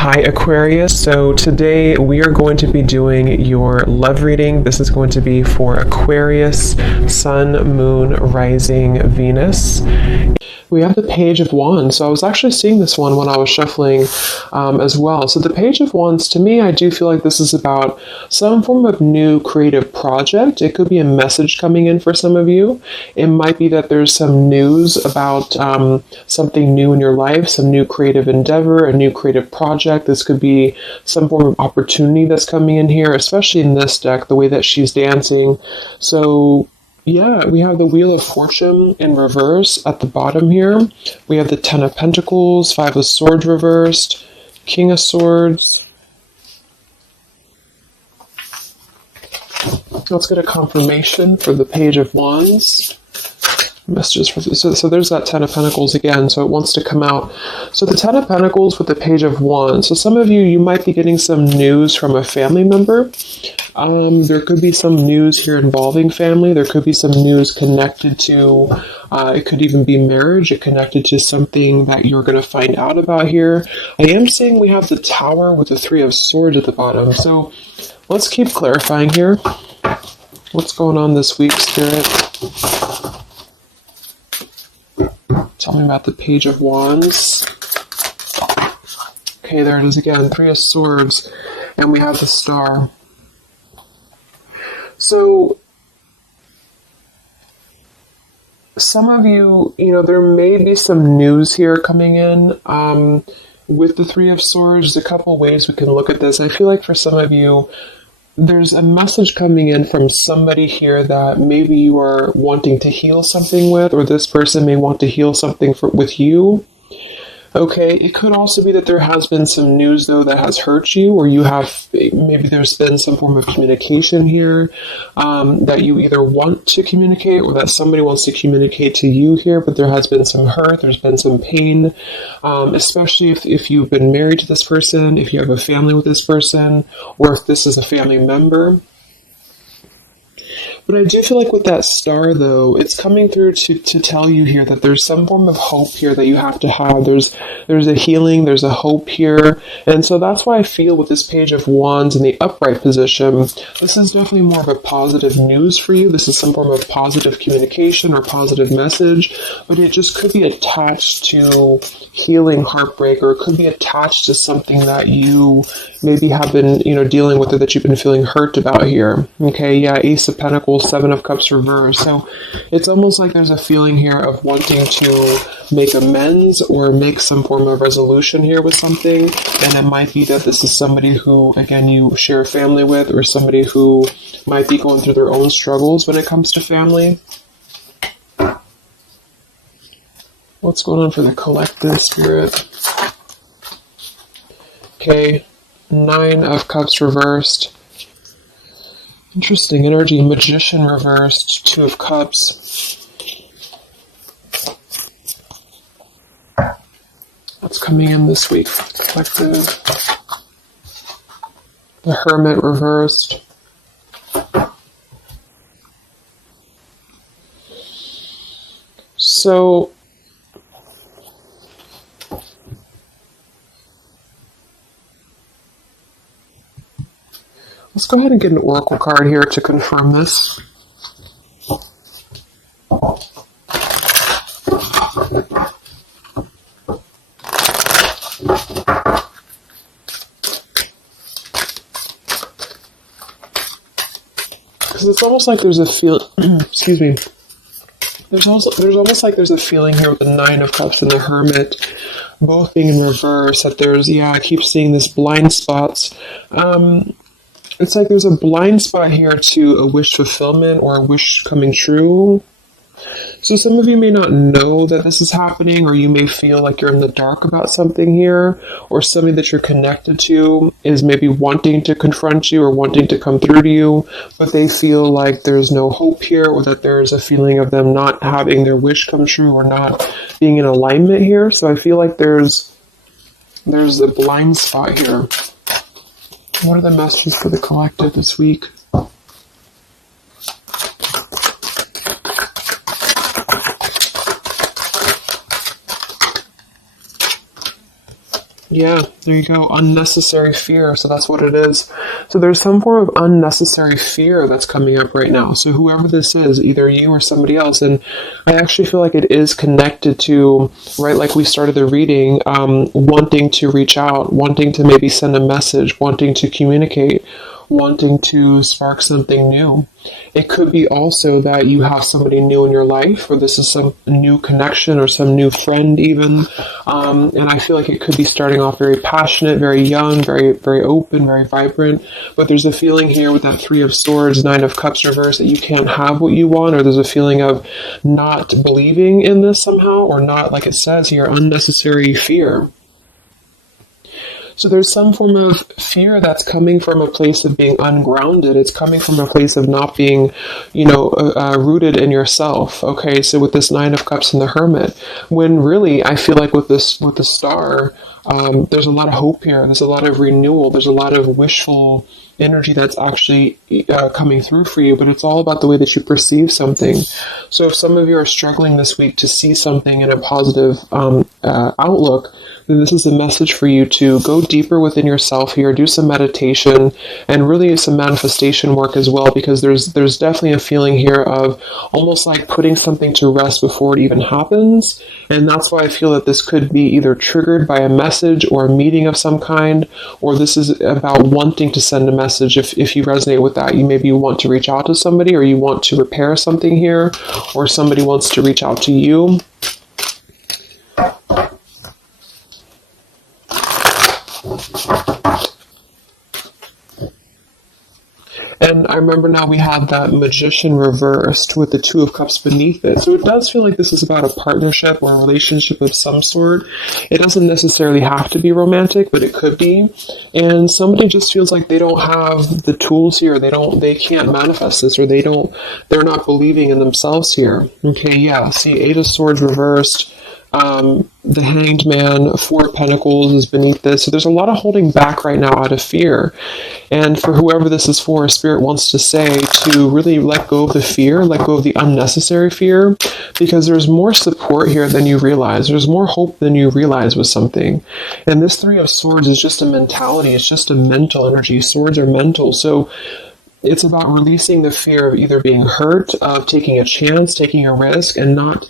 Hi Aquarius, so today we are going to be doing your love reading. This is going to be for Aquarius, Sun, Moon, Rising, Venus. We have the Page of Wands, so I was actually seeing this one when I was shuffling as well. So the Page of Wands, to me, I do feel like this is about some form of new creative project. It could be a message coming in for some of you. It might be that there's some news about something new in your life, some new creative endeavor, a new creative project. This could be some form of opportunity that's coming in here, especially in this deck, the way that she's dancing. So yeah, we have the Wheel of Fortune in reverse at the bottom here. We have the Ten of Pentacles, Five of Swords reversed, King of Swords. Let's get a confirmation for the Page of Wands. Messages for so there's that Ten of Pentacles again, so it wants to come out. So the Ten of Pentacles with the Page of Wands. So some of you might be getting some news from a family member. There could be some news here involving family. There could be some news connected to, it could even be marriage. It connected to something that you're going to find out about here. I am saying we have the Tower with the Three of Swords at the bottom. So let's keep clarifying here. What's going on this week, Spirit? Tell me about the Page of Wands. Okay, there it is again. Three of Swords. And we have the Star. So, some of you, there may be some news here coming in with the Three of Swords. There's a couple ways we can look at this. I feel like for some of you, there's a message coming in from somebody here that maybe you are wanting to heal something with, or this person may want to heal something with you. Okay, it could also be that there has been some news, though, that has hurt you, or maybe there's been some form of communication here that you either want to communicate or that somebody wants to communicate to you here, but there has been some hurt, there's been some pain, especially if you've been married to this person, if you have a family with this person, or if this is a family member. But I do feel like with that Star, though, it's coming through to tell you here that there's some form of hope here that you have to have. There's a healing, there's a hope here. And so that's why I feel with this Page of Wands in the upright position, this is definitely more of a positive news for you. This is some form of positive communication or positive message, but it just could be attached to healing heartbreak, or it could be attached to something that you maybe have been, dealing with, or that you've been feeling hurt about here. Okay, yeah, Ace of Pentacles, Seven of Cups reversed. So it's almost like there's a feeling here of wanting to make amends or make some form of resolution here with something. And it might be that this is somebody who, again, you share a family with, or somebody who might be going through their own struggles when it comes to family. What's going on for the collective, Spirit? Okay, Nine of Cups reversed. Interesting energy. Magician reversed. Two of Cups. What's coming in this week for the collective? The Hermit reversed. So let's go ahead and get an oracle card here to confirm this. Because it's almost like there's a excuse me. There's almost like there's a feeling here with the Nine of Cups and the Hermit both being in reverse, that I keep seeing this blind spots. It's like there's a blind spot here to a wish fulfillment or a wish coming true. So some of you may not know that this is happening, or you may feel like you're in the dark about something here, or somebody that you're connected to is maybe wanting to confront you or wanting to come through to you, but they feel like there's no hope here, or that there's a feeling of them not having their wish come true or not being in alignment here. So I feel like there's a blind spot here. What are the messages for the collective this week? Yeah, there you go. Unnecessary fear. So that's what it is. So there's some form of unnecessary fear that's coming up right now. So whoever this is, either you or somebody else, and I actually feel like it is connected to, right, like we started the reading, wanting to reach out, wanting to maybe send a message, wanting to communicate, wanting to spark something new. It could be also that you have somebody new in your life, or this is some new connection or some new friend even. And I feel like it could be starting off very passionate, very young, very, very open, very vibrant. But there's a feeling here with that Three of Swords, Nine of Cups reverse, that you can't have what you want, or there's a feeling of not believing in this somehow, or not, like it says here, unnecessary fear. So there's some form of fear that's coming from a place of being ungrounded. It's coming from a place of not being, rooted in yourself. Okay, so with this Nine of Cups and the Hermit, when really I feel like with the Star, there's a lot of hope here. There's a lot of renewal. There's a lot of wishful energy that's actually coming through for you, but it's all about the way that you perceive something. So if some of you are struggling this week to see something in a positive outlook, then this is a message for you to go deeper within yourself here, do some meditation, and really some manifestation work as well, because there's definitely a feeling here of almost like putting something to rest before it even happens. And that's why I feel that this could be either triggered by a message or a meeting of some kind, or this is about wanting to send a message. If you resonate with that, maybe you want to reach out to somebody, or you want to repair something here, or somebody wants to reach out to you. And I remember now we have that Magician reversed with the Two of Cups beneath it. So it does feel like this is about a partnership or a relationship of some sort. It doesn't necessarily have to be romantic, but it could be. And somebody just feels like they don't have the tools here. They can't manifest this, or they're not believing in themselves here. Okay, yeah. See, Eight of Swords reversed. The Hanged Man, Four of Pentacles is beneath this. So there's a lot of holding back right now out of fear. And for whoever this is for, Spirit wants to say to really let go of the fear, let go of the unnecessary fear, because there's more support here than you realize. There's more hope than you realize with something. And this Three of Swords is just a mentality. It's just a mental energy. Swords are mental. So it's about releasing the fear of either being hurt, of taking a chance, taking a risk, and not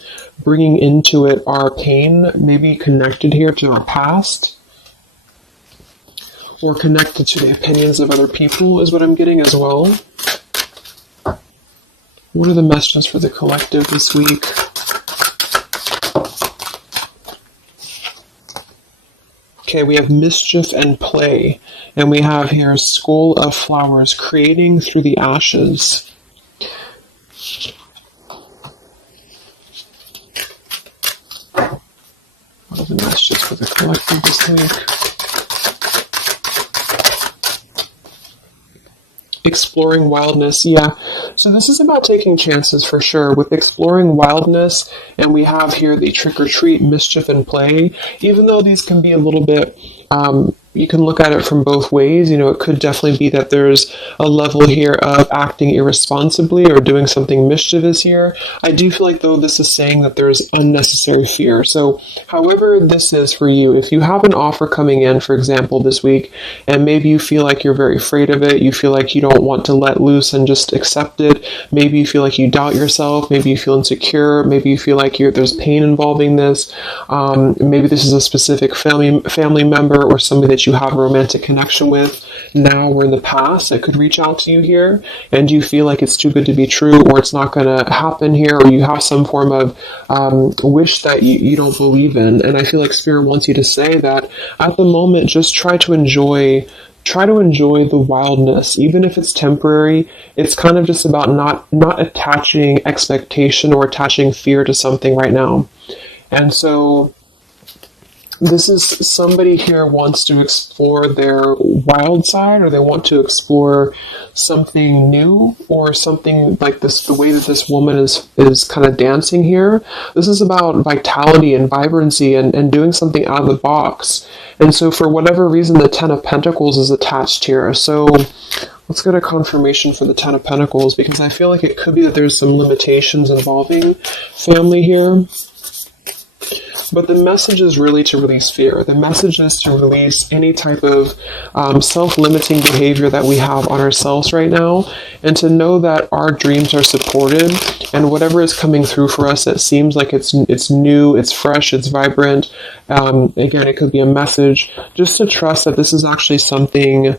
bringing into it our pain, maybe connected here to our past, or connected to the opinions of other people is what I'm getting as well. What are the messages for the collective this week? Okay, we have mischief and play, and we have here Skull of Flowers, creating through the ashes. What are the messages for the collective this week? Exploring wildness, yeah. So this is about taking chances for sure with exploring wildness, and we have here the trick or treat, mischief and play. Even though these can be a little bit, you can look at it from both ways. It could definitely be that there's a level here of acting irresponsibly or doing something mischievous here. I do feel like, though, this is saying that there's unnecessary fear. So however this is for you, if you have an offer coming in, for example, this week, and maybe you feel like you're very afraid of it, you feel like you don't want to let loose and just accept it, maybe you feel like you doubt yourself, maybe you feel insecure, maybe you feel like there's pain involving this, maybe this is a specific family member or somebody that you have a romantic connection with now or in the past that could reach out to you here, and you feel like it's too good to be true, or it's not going to happen here, or you have some form of wish that you don't believe in. And I feel like Spirit wants you to say that at the moment, just try to enjoy the wildness, even if it's temporary. It's kind of just about not attaching expectation or attaching fear to something right now. And so this is somebody here wants to explore their wild side, or they want to explore something new, or something like this, the way that this woman is kind of dancing here. This is about vitality and vibrancy and doing something out of the box. And so for whatever reason, the Ten of Pentacles is attached here. So let's get a confirmation for the Ten of Pentacles, because I feel like it could be that there's some limitations involving family here. But the message is really to release fear. The message is to release any type of self-limiting behavior that we have on ourselves right now, and to know that our dreams are supported, and whatever is coming through for us that seems like it's new, it's fresh, it's vibrant. Again, it could be a message. Just to trust that this is actually something.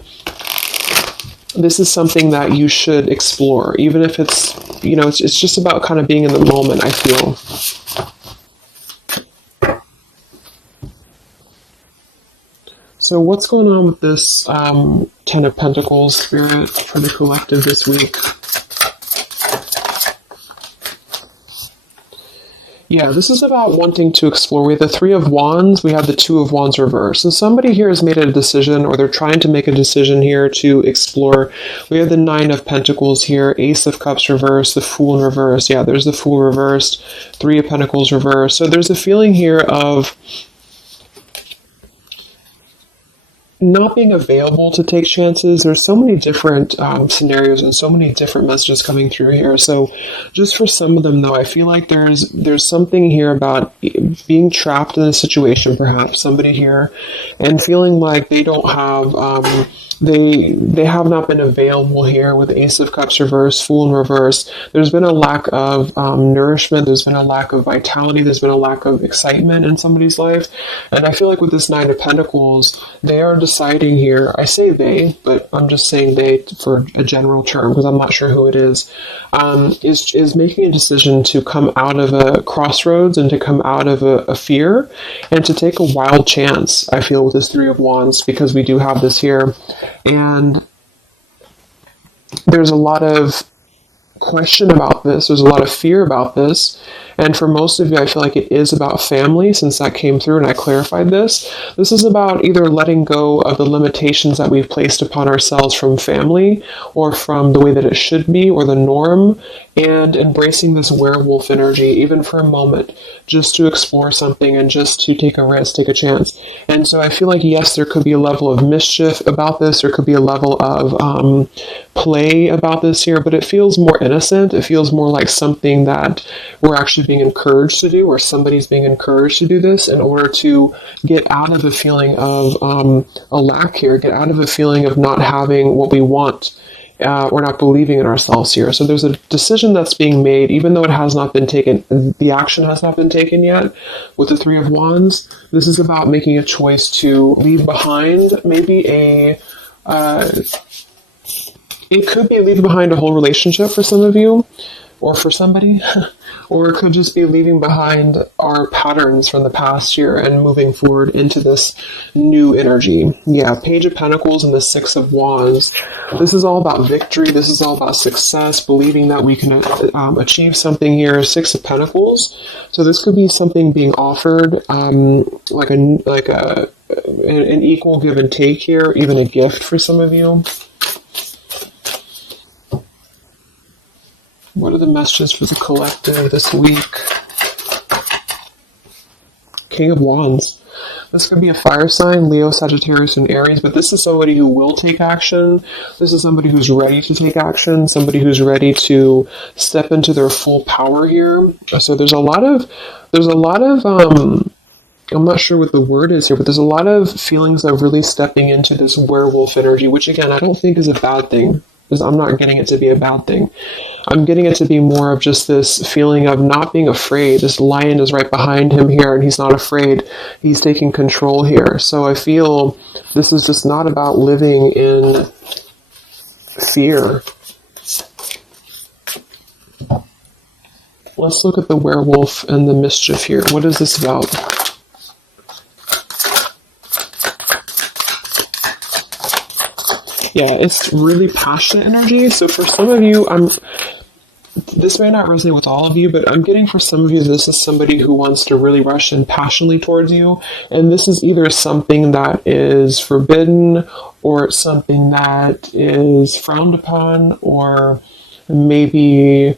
This is something that you should explore, even if it's, it's just about kind of being in the moment, I feel. So what's going on with this Ten of Pentacles spirit for the collective this week? Yeah, this is about wanting to explore. We have the Three of Wands, we have the Two of Wands reverse. So somebody here has made a decision, or they're trying to make a decision here to explore. We have the Nine of Pentacles here, Ace of Cups reverse, the Fool in reverse. Yeah, there's the Fool reversed, Three of Pentacles reverse. So there's a feeling here of not being available to take chances. There's so many different scenarios and so many different messages coming through here. So just for some of them, though, I feel like there's something here about being trapped in a situation, perhaps somebody here, and feeling like they don't have they have not been available here with Ace of Cups reverse, Fool in reverse. There's been a lack of nourishment. There's been a lack of vitality. There's been a lack of excitement in somebody's life. And I feel like with this Nine of Pentacles, they are deciding here, I say they, but I'm just saying they for a general term because I'm not sure who it is making a decision to come out of a crossroads and to come out of a fear and to take a wild chance, I feel, with this Three of Wands, because we do have this here. And there's a lot of question about this. There's a lot of fear about this. And for most of you, I feel like it is about family, since that came through and I clarified this. This is about either letting go of the limitations that we've placed upon ourselves from family or from the way that it should be or the norm, and embracing this werewolf energy, even for a moment, just to explore something and just to take a risk, take a chance. And so I feel like, yes, there could be a level of mischief about this. There could be a level of play about this here, but it feels more innocent. It feels more like something that we're actually being encouraged to do, or somebody's being encouraged to do this in order to get out of a feeling of a lack here, get out of a feeling of not having what we want. Or not believing in ourselves here. So there's a decision that's being made, even though it has not been taken, the action has not been taken yet. With the Three of Wands, this is about making a choice to leave behind maybe it could be leaving behind a whole relationship for some of you, or for somebody, or it could just be leaving behind our patterns from the past year and moving forward into this new energy. Yeah, Page of Pentacles and the Six of Wands. This is all about victory. This is all about success, believing that we can achieve something here. Six of Pentacles. So this could be something being offered, like an equal give and take here, even a gift for some of you. What are the messages for the collective this week? King of Wands. This could be a fire sign, Leo, Sagittarius, and Aries, but this is somebody who will take action. This is somebody who's ready to take action, somebody who's ready to step into their full power here. So there's a lot of I'm not sure what the word is here, but there's a lot of feelings of really stepping into this werewolf energy, which again, I don't think is a bad thing. Because I'm not getting it to be a bad thing. I'm getting it to be more of just this feeling of not being afraid. This lion is right behind him here, and he's not afraid. He's taking control here. So I feel this is just not about living in fear. Let's look at the werewolf and the mischief here. What is this about? Yeah, it's really passionate energy. So for some of you, this may not resonate with all of you, but I'm getting for some of you, this is somebody who wants to really rush in passionately towards you. And this is either something that is forbidden, or it's something that is frowned upon, or maybe,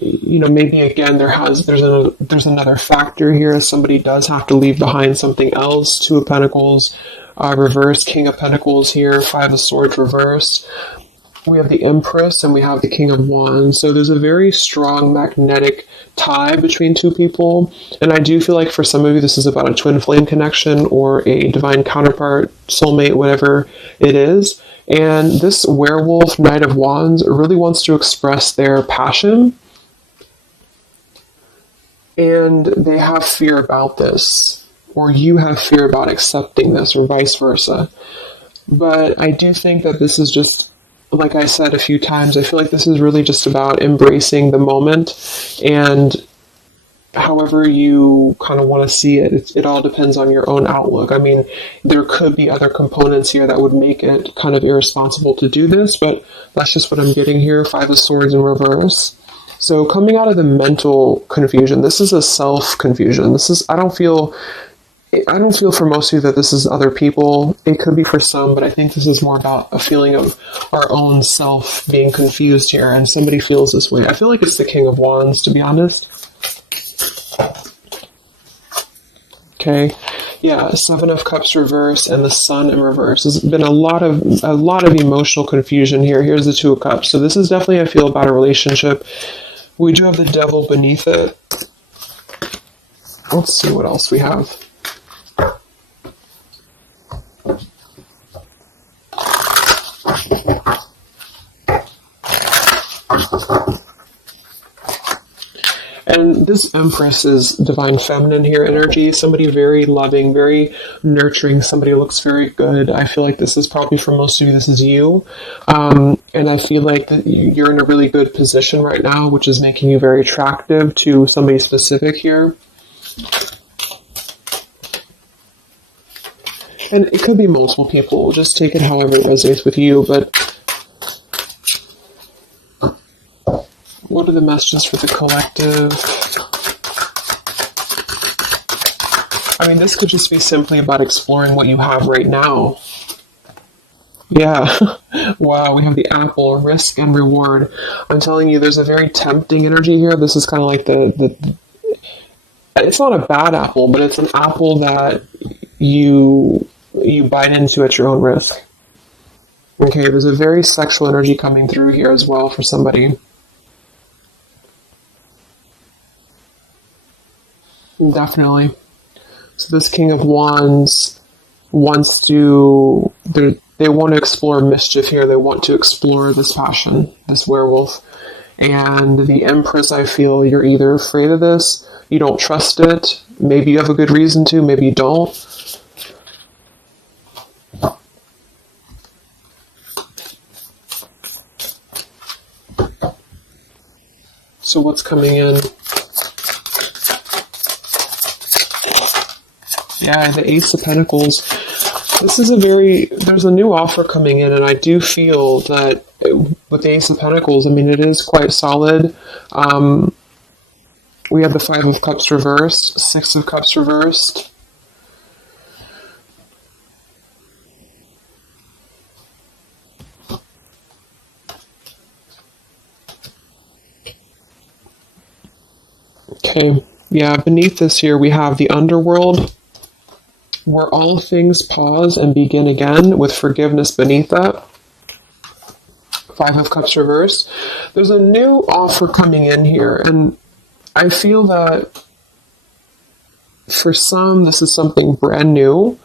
maybe again, there's another factor here. Somebody does have to leave behind something else. Two of Pentacles. Reverse, King of Pentacles here, Five of Swords reversed. we have the Empress and we have the King of Wands. So there's a very strong magnetic tie between two people. And I do feel like for some of you, this is about a twin flame connection or a divine counterpart, soulmate, whatever it is. And this werewolf, Knight of Wands, really wants to express their passion. And they have fear about this, or you have fear about accepting this, or vice versa. But I do think that this is just, like I said a few times, I feel like this is really just about embracing the moment, and however you kind of want to see it, it all depends on your own outlook. I mean, there could be other components here that would make it kind of irresponsible to do this, but that's just what I'm getting here. Five of Swords in reverse. So coming out of the mental confusion, this is a self-confusion. I don't feel for most of you that this is other people. It could be for some, but I think this is more about a feeling of our own self being confused here, and somebody feels this way. I feel like it's the King of Wands, to be honest. Okay. Yeah, Seven of Cups reverse and the Sun in reverse. There's been a lot of emotional confusion here. Here's the Two of Cups. So this is definitely, I feel, about a relationship. We do have the Devil beneath it. Let's see what else we have. And this Empress is divine feminine here energy. Somebody very loving, very nurturing. Somebody who looks very good. I feel like this is probably for most of you, this is you. And I feel like that you're in a really good position right now, which is making you very attractive to somebody specific here. And it could be multiple people. Just take it however it resonates with you. But what are the messages for the collective? I mean, this could just be simply about exploring what you have right now. Yeah. Wow, we have the apple, risk and reward. I'm telling you, there's a very tempting energy here. This is kind of like the it's not a bad apple, but it's an apple that you bite into at your own risk. Okay, there's a very sexual energy coming through here as well for somebody. Definitely. So this King of Wands wants to, they want to explore mischief here. They want to explore this passion, this werewolf. And the Empress, I feel you're either afraid of this, you don't trust it, maybe you have a good reason to, maybe you don't. So what's coming in? Yeah, the Ace of Pentacles. This is there's a new offer coming in, and I do feel that with the Ace of Pentacles, I mean, it is quite solid. We have the Five of Cups reversed, Six of Cups reversed. Okay, yeah, beneath this here we have the Underworld, where all things pause and begin again, with forgiveness beneath that. Five of Cups reversed. There's a new offer coming in here, and I feel that for some, this is something brand new,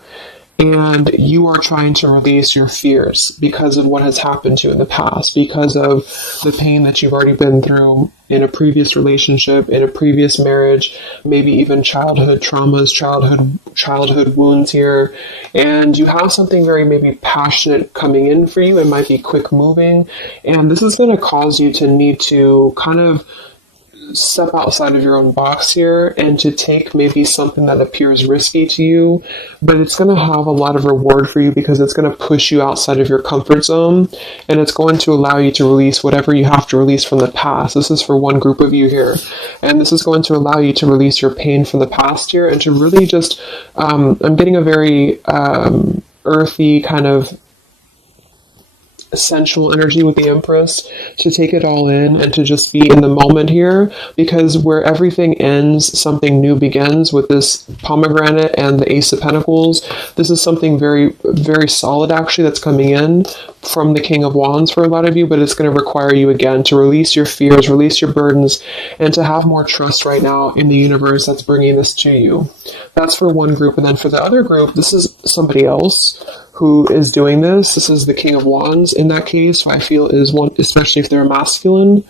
and you are trying to release your fears because of what has happened to you in the past, because of the pain that you've already been through in a previous relationship, in a previous marriage, maybe even childhood traumas, childhood wounds here. And you have something very maybe passionate coming in for you. It might be quick moving. And this is going to cause you to need to kind of step outside of your own box here and to take maybe something that appears risky to you, but it's going to have a lot of reward for you because it's going to push you outside of your comfort zone, and it's going to allow you to release whatever you have to release from the past. This is for one group of you here, and this is going to allow you to release your pain from the past here and to really just I'm getting a very earthy kind of sensual energy with the Empress, to take it all in and to just be in the moment here, because where everything ends, something new begins with this pomegranate and the Ace of Pentacles. This is something very, very solid actually that's coming in from the King of Wands for a lot of you, but it's going to require you again to release your fears, release your burdens, and to have more trust right now in the universe that's bringing this to you. That's for one group. And then for the other group, this is somebody else who is doing this. This is the King of Wands in that case, who I feel is one, especially if they're masculine,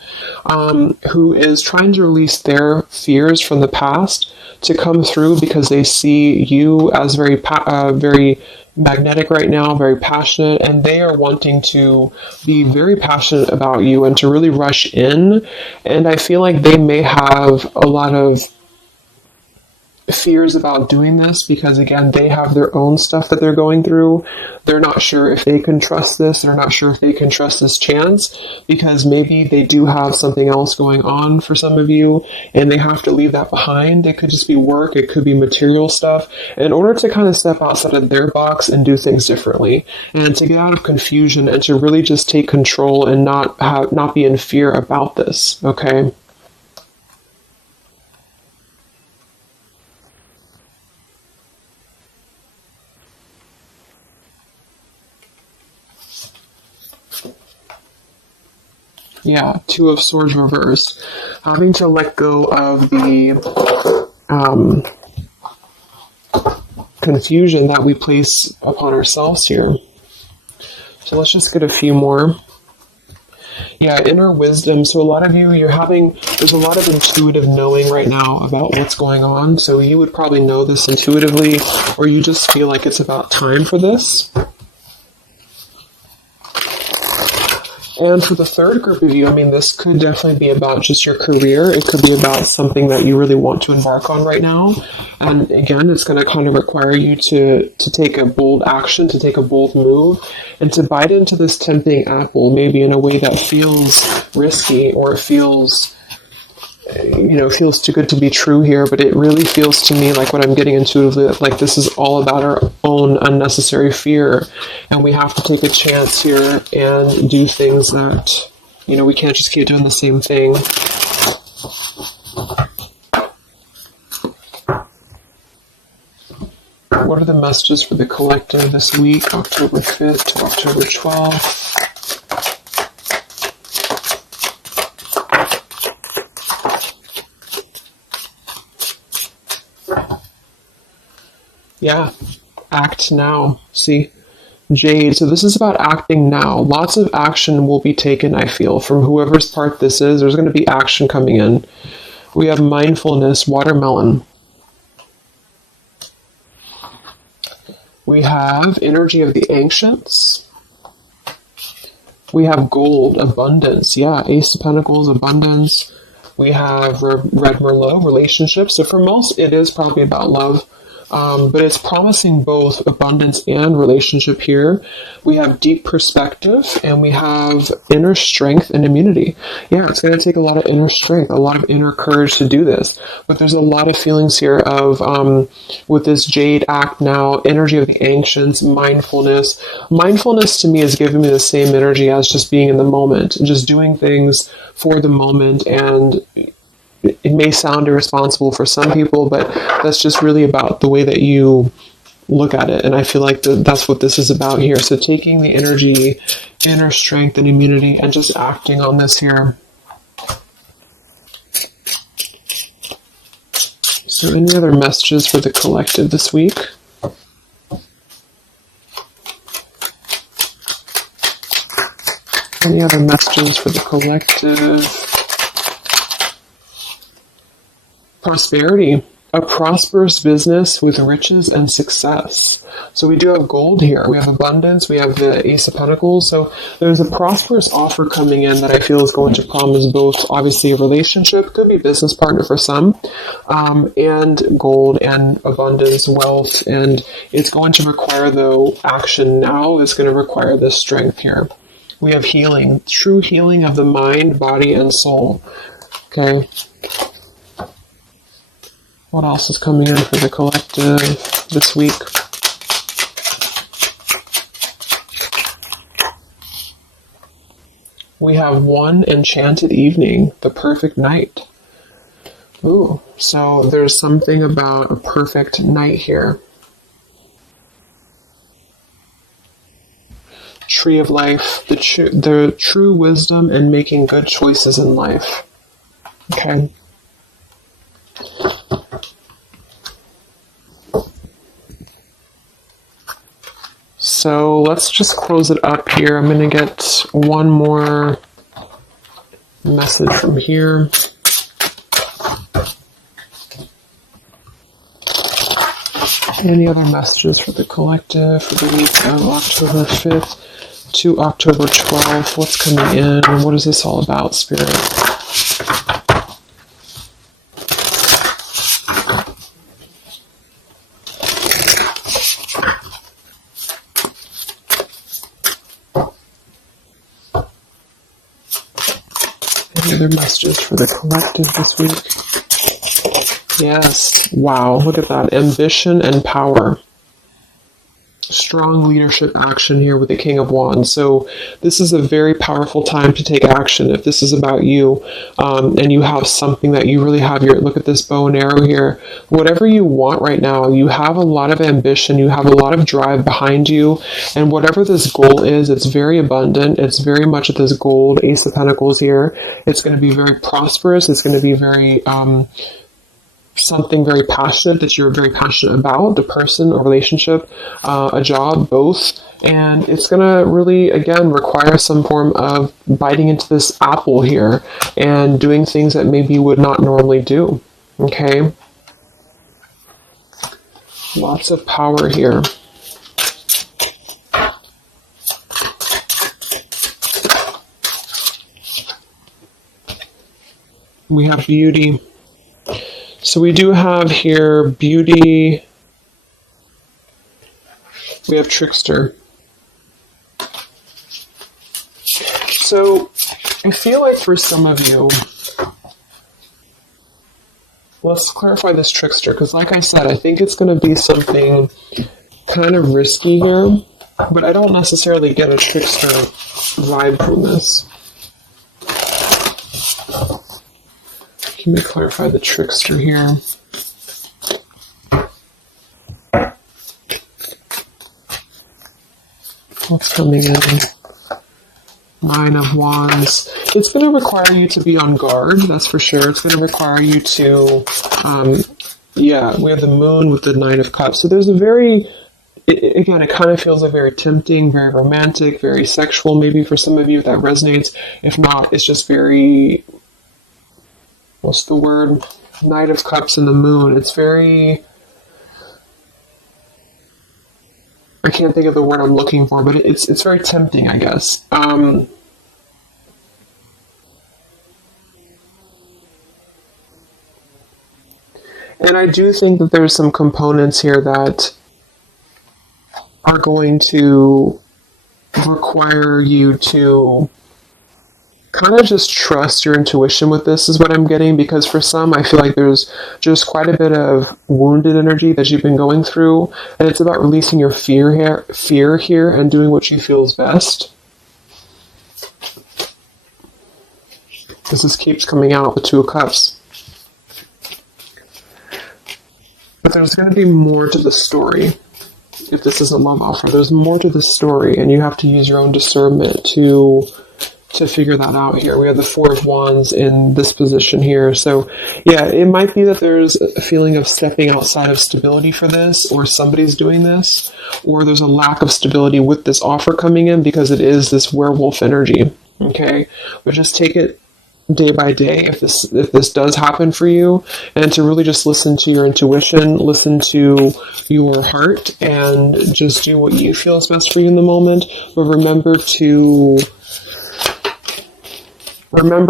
who is trying to release their fears from the past to come through, because they see you as very magnetic right now, very passionate, and they are wanting to be very passionate about you and to really rush in. And I feel like they may have a lot of fears about doing this, because again, they have their own stuff that they're going through. They're not sure if they can trust this. They're not sure if they can trust this chance, because maybe they do have something else going on for some of you, and they have to leave that behind. It could just be work. It could be material stuff, in order to kind of step outside of their box and do things differently, and to get out of confusion and to really just take control and not be in fear about this. Okay. Yeah, Two of Swords reversed. Having to let go of the confusion that we place upon ourselves here. So let's just get a few more. Yeah, inner wisdom. So a lot of you, there's a lot of intuitive knowing right now about what's going on. So you would probably know this intuitively, or you just feel like it's about time for this. And for the third group of you, I mean, this could definitely be about just your career. It could be about something that you really want to embark on right now. And again, it's going to kind of require you to take a bold action, to take a bold move, and to bite into this tempting apple, maybe in a way that feels risky, or feels too good to be true here, but it really feels to me like what I'm getting intuitively, like this is all about our own unnecessary fear, and we have to take a chance here and do things that, we can't just keep doing the same thing. What are the messages for the collective this week, October 5th to October 12th? Yeah, act now. See, Jade. So this is about acting now. Lots of action will be taken, I feel, from whoever's part this is. There's going to be action coming in. We have mindfulness, watermelon. We have energy of the ancients. We have gold, abundance. Yeah, Ace of Pentacles, abundance. We have Red Merlot, relationships. So for most, it is probably about love. But it's promising both abundance and relationship here. We have deep perspective, and we have inner strength and immunity. Yeah, it's going to take a lot of inner strength, a lot of inner courage to do this. But there's a lot of feelings here of, with this Jade, act now, energy of the ancients, mindfulness. Mindfulness to me is giving me the same energy as just being in the moment, just doing things for the moment. And it may sound irresponsible for some people, but that's just really about the way that you look at it. And I feel like that's what this is about here. So taking the energy, inner strength and immunity, and just acting on this here. So any other messages for the collective this week? Any other messages for the collective? Prosperity, a prosperous business with riches and success. So we do have gold here. We have abundance. We have the Ace of Pentacles. So there's a prosperous offer coming in that I feel is going to promise both, obviously, a relationship, could be business partner for some, and gold and abundance, wealth. And it's going to require, though, action now. It's going to require this strength here. We have healing, true healing of the mind, body, and soul. Okay. What else is coming in for the collective this week? We have one enchanted evening, the perfect night. Ooh, so there's something about a perfect night here. Tree of life, the true wisdom and making good choices in life. Okay. So let's just close it up here. I'm going to get one more message from here. Any other messages for the collective for the week of October 5th to October 12th? What's coming in? What is this all about, Spirit? Any other messages for the collective this week? Yes. Wow, look at that. Ambition and power. Strong leadership action here with the King of Wands. So this is a very powerful time to take action. If this is about you, and you have something that you really have your, look at this bow and arrow here, whatever you want right now, you have a lot of ambition, you have a lot of drive behind you, and whatever this goal is, it's very abundant. It's very much at this gold Ace of Pentacles here. It's going to be very prosperous. It's going to be very, something very passionate that you're very passionate about, the person, a relationship, a job, both. And it's going to really, again, require some form of biting into this apple here and doing things that maybe you would not normally do. Okay? Lots of power here. We have beauty. So we do have here beauty. We have trickster. So I feel like for some of you, let's clarify this trickster, because like I said, I think it's going to be something kind of risky here, but I don't necessarily get a trickster vibe from this. Let me clarify the trickster here. What's coming in? Nine of Wands. It's going to require you to be on guard, that's for sure. It's going to require you to, we have the Moon with the Nine of Cups. So there's a very, again, it kind of feels like very tempting, very romantic, very sexual. Maybe for some of you that resonates. If not, it's just very, what's the word? Knight of Cups and the Moon. It's very, I can't think of the word I'm looking for, but it's very tempting, I guess. And I do think that there's some components here that are going to require you to kind of just trust your intuition with this, is what I'm getting, because for some, I feel like there's just quite a bit of wounded energy that you've been going through, and it's about releasing your fear here and doing what you feel is best. This keeps coming out, the Two of Cups. But there's going to be more to the story. If this is a love offer, there's more to the story, and you have to use your own discernment to figure that out here. We have the Four of Wands in this position here. So, yeah, it might be that there's a feeling of stepping outside of stability for this, or somebody's doing this, or there's a lack of stability with this offer coming in because it is this werewolf energy. Okay? But just take it day by day if this does happen for you, and to really just listen to your intuition, listen to your heart, and just do what you feel is best for you in the moment. But remember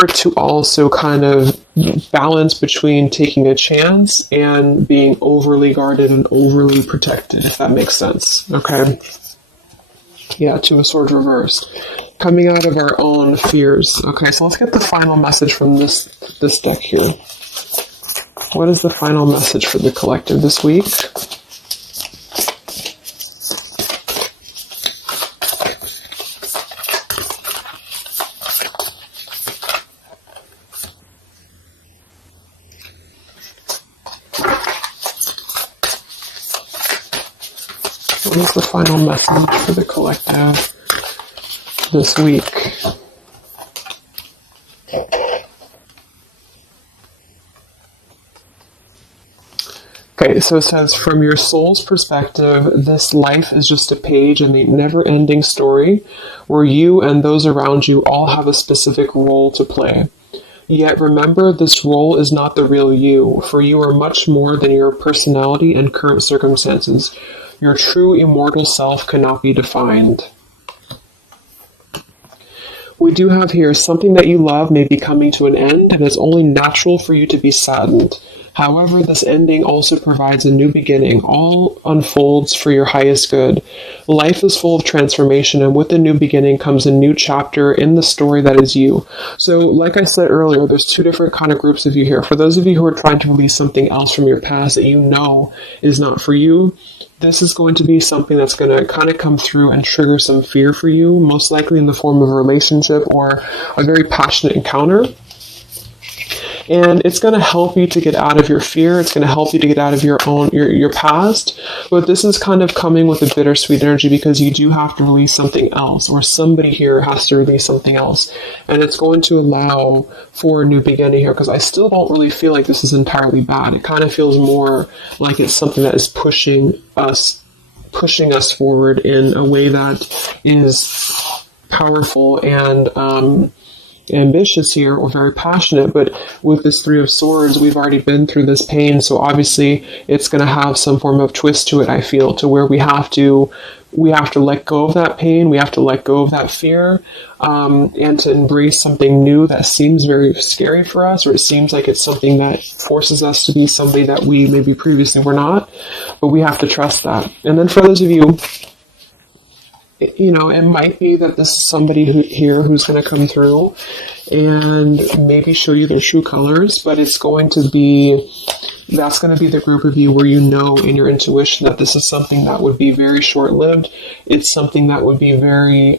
to also kind of balance between taking a chance and being overly guarded and overly protected, if that makes sense. Okay? Yeah, Two of Swords reversed. Coming out of our own fears. Okay, so let's get the final message from this deck here. What is the final message for the collective this week? what is the final message for the collective this week? Okay, so it says, from your soul's perspective, this life is just a page in the never-ending story where you and those around you all have a specific role to play. Yet remember, this role is not the real you, for you are much more than your personality and current circumstances. Your true immortal self cannot be defined. We do have here, something that you love may be coming to an end, and it's only natural for you to be saddened. However, this ending also provides a new beginning. All unfolds for your highest good. Life is full of transformation, and with the new beginning comes a new chapter in the story that is you. So, like I said earlier, there's two different kind of groups of you here. For those of you who are trying to release something else from your past that you know is not for you, this is going to be something that's going to kind of come through and trigger some fear for you, most likely in the form of a relationship or a very passionate encounter. And it's going to help you to get out of your fear. It's going to help you to get out of your past. But this is kind of coming with a bittersweet energy because you do have to release something else, or somebody here has to release something else. And it's going to allow for a new beginning here, because I still don't really feel like this is entirely bad. It kind of feels more like it's something that is pushing us forward in a way that is powerful and ambitious here, or very passionate. But with this Three of Swords, we've already been through this pain, so obviously it's going to have some form of twist to it, I feel, to where we have to let go of that pain, we have to let go of that fear, and to embrace something new that seems very scary for us, or it seems like it's something that forces us to be somebody that we maybe previously were not, but we have to trust that. And then for those of you, you know, it might be that this is somebody who's going to come through and maybe show you their true colors, but that's going to be the group of you where you know in your intuition that this is something that would be very short-lived. It's something that would be very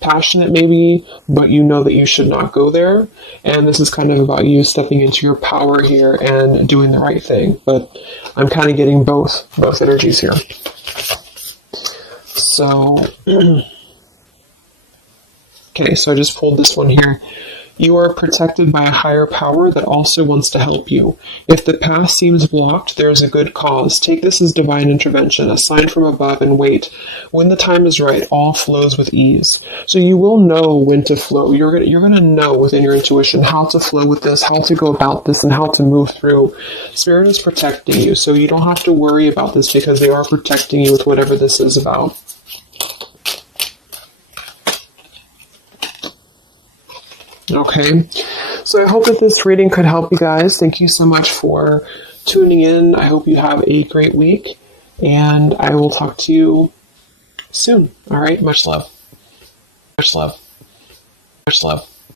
passionate maybe, but you know that you should not go there. And this is kind of about you stepping into your power here and doing the right thing. But I'm kind of getting both energies here. So, okay, so I just pulled this one here. You are protected by a higher power that also wants to help you. If the path seems blocked, there is a good cause. Take this as divine intervention, a sign from above, and wait. When the time is right, all flows with ease. So you will know when to flow. You're going to know within your intuition how to flow with this, how to go about this, and how to move through. Spirit is protecting you, so you don't have to worry about this because they are protecting you with whatever this is about. Okay, so I hope that this reading could help you guys. Thank you so much for tuning in. I hope you have a great week, and I will talk to you soon. All right, much love. Much love. Much love.